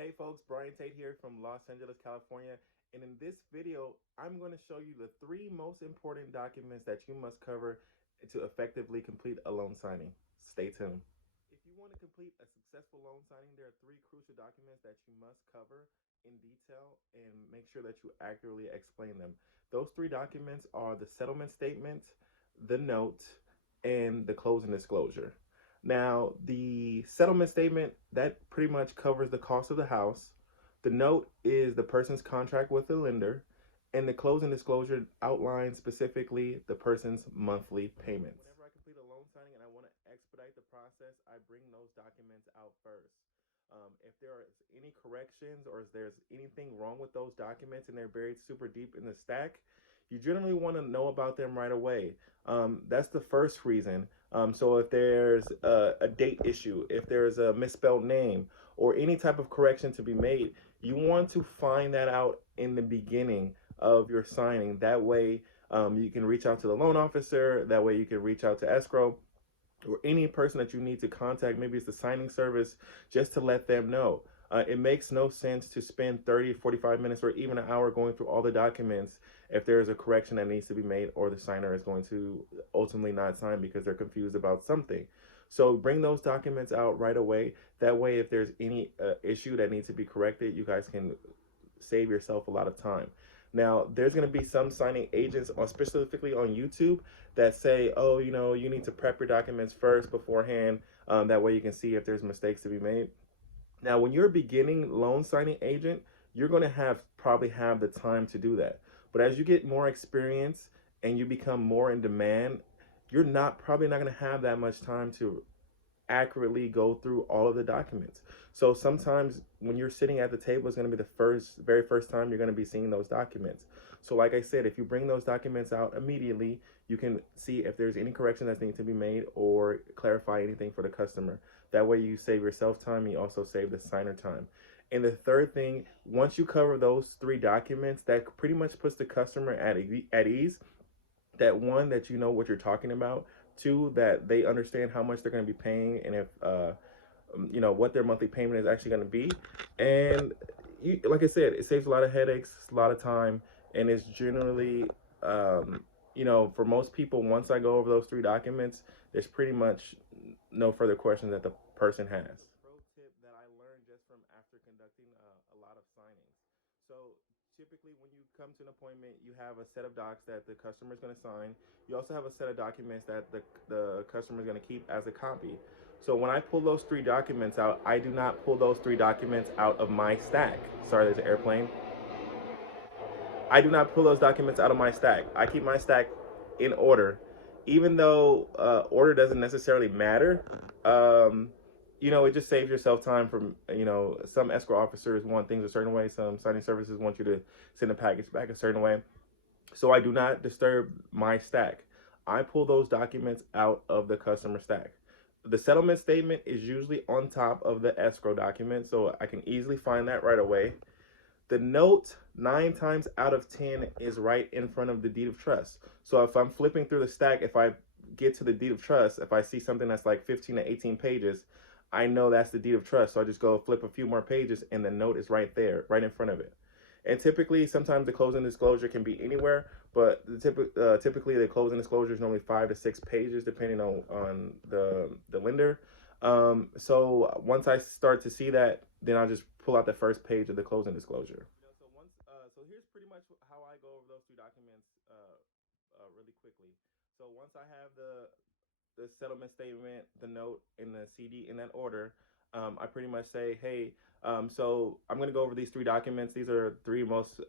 Hey folks, Brian Tate here from Los Angeles, California. And in this video, I'm going to show you the three most important documents that you must cover to effectively complete a loan signing. Stay tuned. If you want to complete a successful loan signing, there are three crucial documents that you must cover in detail and make sure that you accurately explain them. Those three documents are the settlement statement, the note, and the closing disclosure. Now, the settlement statement that pretty much covers the cost of the house. The note is the person's contract with the lender, and the closing disclosure outlines specifically the person's monthly payments. Whenever I complete a loan signing and I want to expedite the process, I bring those documents out first. If there are any corrections or if there's anything wrong with those documents and they're buried super deep in the stack, you generally want to know about them right away. That's the first reason. So if there's a date issue, if there's a misspelled name, or any type of correction to be made, you want to find that out in the beginning of your signing. That way, you can reach out to the loan officer. That way, you can reach out to escrow or any person that you need to contact. Maybe it's the signing service, just to let them know. It makes no sense to spend 30, 45 minutes or even an hour going through all the documents if there's a correction that needs to be made or the signer is going to ultimately not sign because they're confused about something. So bring those documents out right away. That way, if there's any issue that needs to be corrected, you guys can save yourself a lot of time. Now, there's going to be some signing agents, specifically on YouTube, that say, oh, you need to prep your documents first beforehand. That way you can see if there's mistakes to be made. Now, when you're a beginning loan signing agent, you're going to probably have the time to do that. But as you get more experience and you become more in demand, you're probably not going to have that much time to accurately go through all of the documents. So sometimes when you're sitting at the table, it's going to be the very first time you're going to be seeing those documents. So like I said, if you bring those documents out immediately, you can see if there's any correction that needs to be made or clarify anything for the customer. That way you save yourself time, you also save the signer time. And the third thing, once you cover those three documents, that pretty much puts the customer at ease. That one, that you know what you're talking about. Two, that they understand how much they're going to be paying and if what their monthly payment is actually going to be. And like I said, it saves a lot of headaches, a lot of time, and it's generally for most people, once I go over those three documents, there's pretty much no further questions that the person has. Pro tip that I learned just from after conducting a lot of signings. So typically when you come to an appointment, you have a set of docs that the customer is going to sign. You also have a set of documents that the customer is going to keep as a copy. So when I pull those three documents out, I do not pull those three documents out of my stack. Sorry, there's an airplane. I do not pull those documents out of my stack. I keep my stack in order, even though order doesn't necessarily matter. It just saves yourself time from, some escrow officers want things a certain way. Some signing services want you to send a package back a certain way. So I do not disturb my stack. I pull those documents out of the customer stack. The settlement statement is usually on top of the escrow document, so I can easily find that right away. The note, 9 times out of 10, is right in front of the deed of trust. So if I'm flipping through the stack, if I get to the deed of trust, if I see something that's like 15 to 18 pages, I know that's the deed of trust. So I just go flip a few more pages and the note is right there, right in front of it. And typically, sometimes the closing disclosure can be anywhere, but typically the closing disclosure is normally 5 to 6 pages, depending on the lender. So once I start to see that, then I'll just pull out the first page of the closing disclosure. So here's pretty much how I go over those two documents really quickly. So once I have the settlement statement, the note, and the CD in that order, I pretty much say, hey, so I'm going to go over these three documents. These are three most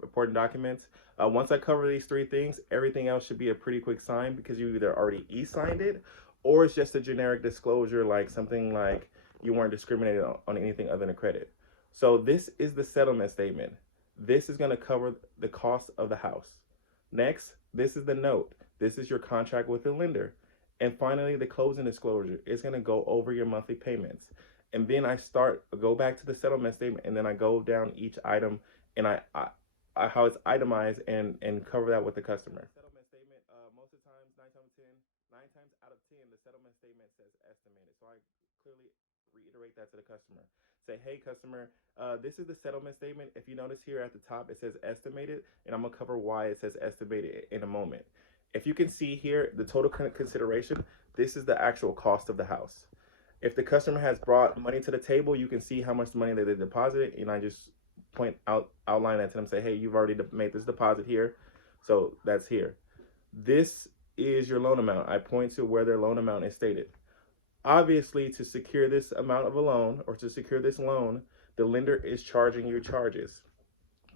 important documents. Once I cover these three things, everything else should be a pretty quick sign because you either already e-signed it or it's just a generic disclosure, like something like you weren't discriminated on anything other than credit. So this is the settlement statement. This is going to cover the cost of the house. Next, this is the note. This is your contract with the lender. And finally, the closing disclosure is going to go over your monthly payments. And then go back to the settlement statement, and then I go down each item and how it's itemized and cover that with the customer. Settlement statement, most of the times, 9 times out of 10, the settlement statement says estimated. So I clearly reiterate that to the customer. say, hey, customer, this is the settlement statement. If you notice here at the top, it says estimated, and I'm gonna cover why it says estimated in a moment. If you can see here, the total consideration, this is the actual cost of the house. If the customer has brought money to the table, you can see how much money that they deposited, and I just outline that to them, say, hey, you've already made this deposit here, so that's here. This is your loan amount. I point to where their loan amount is stated. Obviously, to secure this amount of a loan, or to secure this loan, the lender is charging you charges.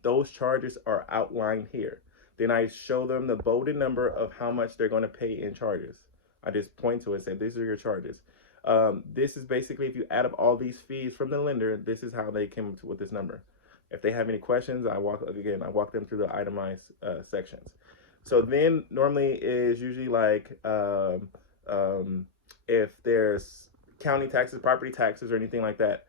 Those charges are outlined here. Then I show them the bolded number of how much they're going to pay in charges. I just point to it and say, these are your charges. This is basically, if you add up all these fees from the lender, this is how they came up with this number. If they have any questions, I walk them through the itemized sections. So then normally is usually like if there's county taxes, property taxes, or anything like that,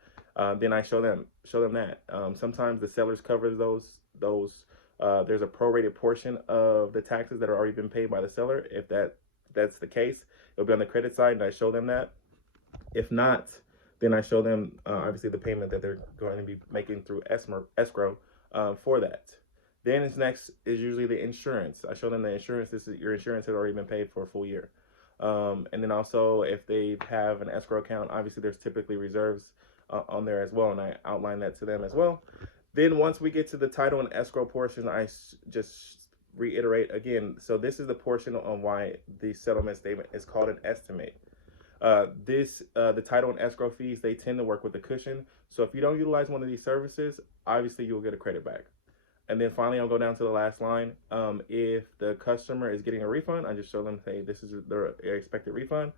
then I show them that. Sometimes the sellers cover those. There's a prorated portion of the taxes that are already been paid by the seller. If that's the case, it'll be on the credit side, and I show them that. If not, then I show them obviously the payment that they're going to be making through escrow for that. Then next is usually the insurance. I show them the insurance. This is your insurance has already been paid for a full year. And then also if they have an escrow account, obviously there's typically reserves on there as well, and I outline that to them as well. Then once we get to the title and escrow portion, I just reiterate again. So this is the portion on why the settlement statement is called an estimate. The title and escrow fees, they tend to work with the cushion. So if you don't utilize one of these services, obviously you'll get a credit back. And then finally, I'll go down to the last line. If the customer is getting a refund, I just show them, hey, this is their expected refund.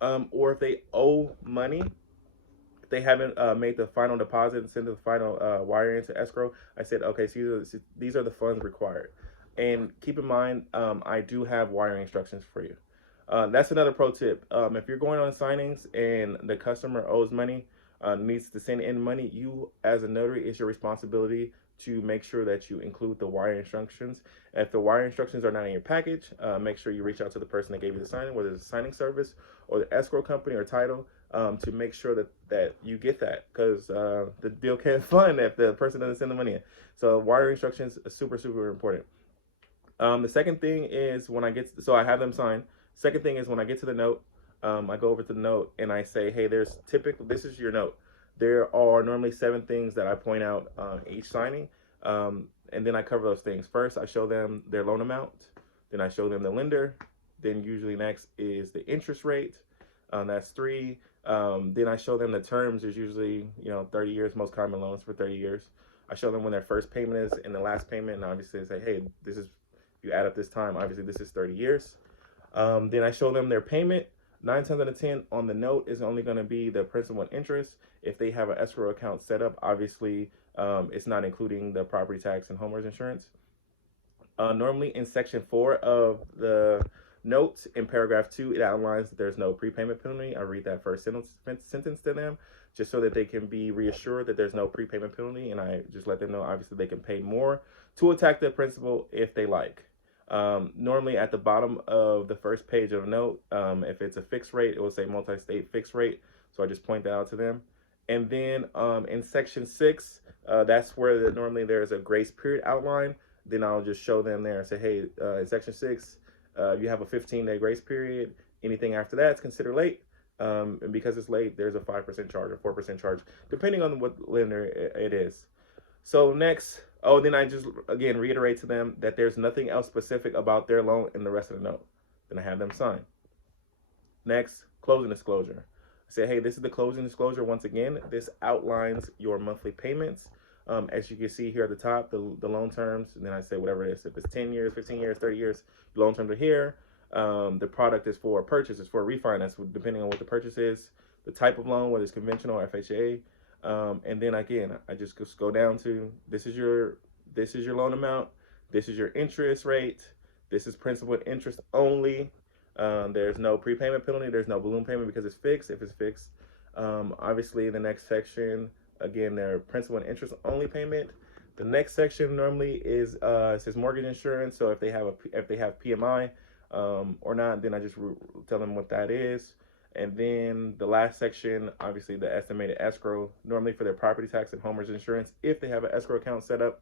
Or if they owe money, if they haven't made the final deposit and send the final wire into escrow, I said, okay, so these are the funds required. And keep in mind, I do have wiring instructions for you. That's another pro tip. If you're going on signings and the customer owes money, needs to send in money, you as a notary, it's your responsibility to make sure that you include the wire instructions. If the wire instructions are not in your package, make sure you reach out to the person that gave you the signing, whether it's a signing service or the escrow company or title, to make sure that you get that, because the deal can't fund if the person doesn't send the money in. So wire instructions are super, super important. The second thing is when I have them sign. Second thing is when I get to the note, I go over to the note and I say, hey, this is your note. There are normally 7 things that I point out each signing, and then I cover those things. First, I show them their loan amount, then I show them the lender, then usually next is the interest rate, that's 3. Then I show them the terms. There's usually 30 years, most common loans for 30 years. I show them when their first payment is and the last payment, and obviously I say, hey, this is, if you add up this time, obviously this is 30 years. Then I show them their payment. 9 times out of 10 on the note is only going to be the principal and interest. If they have an escrow account set up, obviously it's not including the property tax and homeowners insurance. Normally in section 4 of the notes in paragraph 2, it outlines that there's no prepayment penalty. I read that first sentence to them just so that they can be reassured that there's no prepayment penalty, and I just let them know obviously they can pay more to attack the principal if they like. Normally at the bottom of the first page of a note, if it's a fixed rate, it will say multi-state fixed rate. So I just point that out to them. And then in section 6, that's where normally there's a grace period outline. Then I'll just show them there and say, hey, in section 6, you have a 15-day grace period. Anything after that is considered late. And because it's late, there's a 5% charge or 4% charge, depending on what lender it is. So next, then I just, again, reiterate to them that there's nothing else specific about their loan in the rest of the note. Then I have them sign. Next, closing disclosure. I say, hey, this is the closing disclosure. Once again, this outlines your monthly payments. As you can see here at the top, the loan terms, and then I say whatever it is. If it's 10 years, 15 years, 30 years, loan terms are here. The product is for purchase, it's for refinance, depending on what the purchase is. The type of loan, whether it's conventional or FHA. And then again, I just go down to this is your loan amount, this is your interest rate, this is principal and interest only. There's no prepayment penalty, there's no balloon payment because it's fixed. If it's fixed, obviously the next section, again, their principal and interest only payment. The next section normally is it says mortgage insurance. So if they have PMI or not, then I just tell them what that is. And then the last section, obviously the estimated escrow, normally for their property tax and homeowners insurance, if they have an escrow account set up.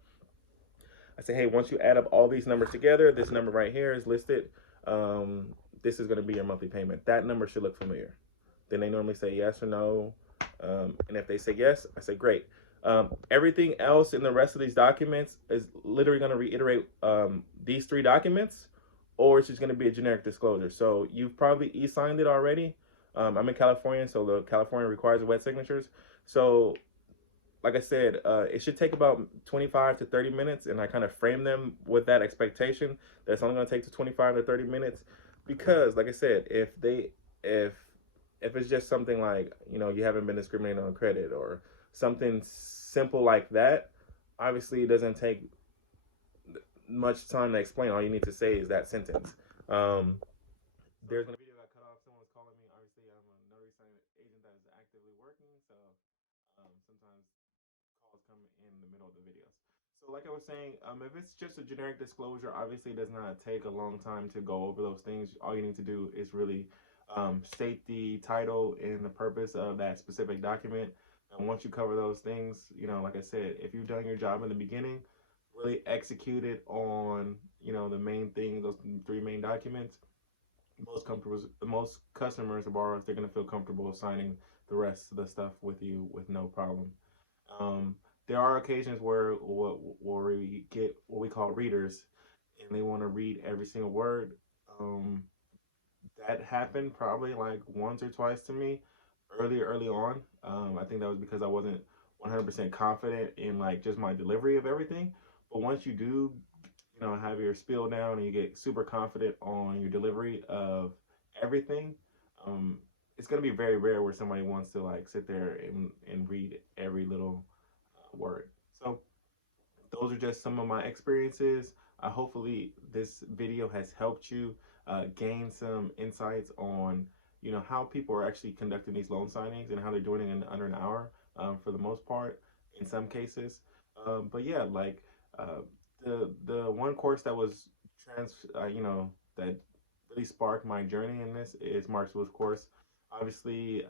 I say, hey, once you add up all these numbers together, this number right here is listed. Um, this is going to be your monthly payment. That number should look familiar. Then they normally say yes or no. And if they say yes, I say great. Everything else in the rest of these documents is literally going to reiterate these three documents, or it's just going to be a generic disclosure. So you've probably e-signed it already. I'm in California, so the California requires wet signatures. So like I said, it should take about 25 to 30 minutes, and I kind of frame them with that expectation that it's only going to take to 25 to 30 minutes, because, like I said, if it's just something like, you haven't been discriminated on credit or something simple like that, obviously it doesn't take much time to explain. All you need to say is that sentence. There's going to be a video got cut off. Someone was calling me. Obviously, I'm a notary signing agent that is actively working, so sometimes calls come in the middle of the videos. So like I was saying, if it's just a generic disclosure, obviously it does not take a long time to go over those things. All you need to do is really state the title and the purpose of that specific document. And once you cover those things, like I said, if you've done your job in the beginning, really execute it on, the main thing, those three main documents, most customers or borrowers, they're going to feel comfortable signing the rest of the stuff with you with no problem. Um, there are occasions where we get what we call readers, and they want to read every single word. Um, that happened probably like once or twice to me early on. I think that was because I wasn't 100% confident in like just my delivery of everything. But once you do, have your spiel down and you get super confident on your delivery of everything, um, it's gonna be very rare where somebody wants to like sit there and read every little word. So those are just some of my experiences. Hopefully this video has helped you gain some insights on how people are actually conducting these loan signings and how they're doing it in under an hour, for the most part in some cases. But yeah, like the one course that was that really sparked my journey in this is Mark's course. Obviously,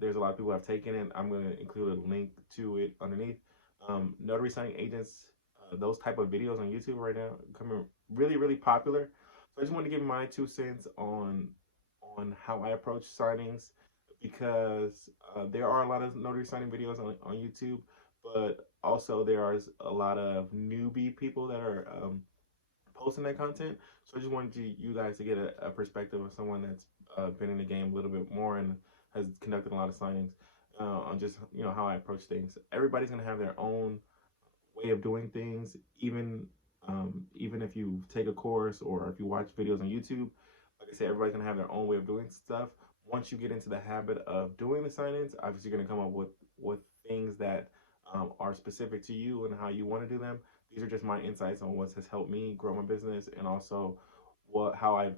there's a lot of people who have taken it. I'm going to include a link to it underneath. Notary signing agents, those type of videos on YouTube right now becoming really popular. So I just want to give my 2 cents on how I approach signings, because there are a lot of notary signing videos on YouTube, but also there are a lot of newbie people that are posting that content. So I just wanted you guys to get a perspective of someone that's been in the game a little bit more and has conducted a lot of signings, on just how I approach things. Everybody's gonna have their own way of doing things, even if you take a course or if you watch videos on YouTube. Like I said, everybody's gonna have their own way of doing stuff. Once you get into the habit of doing the signings, obviously you're gonna come up with things that are specific to you and how you want to do them. These are just my insights on what has helped me grow my business, and also how I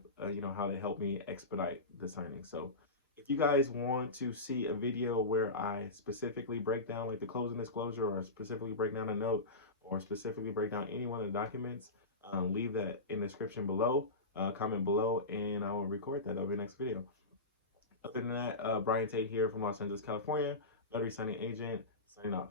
how they help me expedite the signing. So if you guys want to see a video where I specifically break down like the closing disclosure, or specifically break down a note, or specifically break down any one of the documents, leave that in the description below, comment below, and I will record that. That'll be the next video. Other than that, Brian Tate here from Los Angeles, California, notary signing agent, signing off.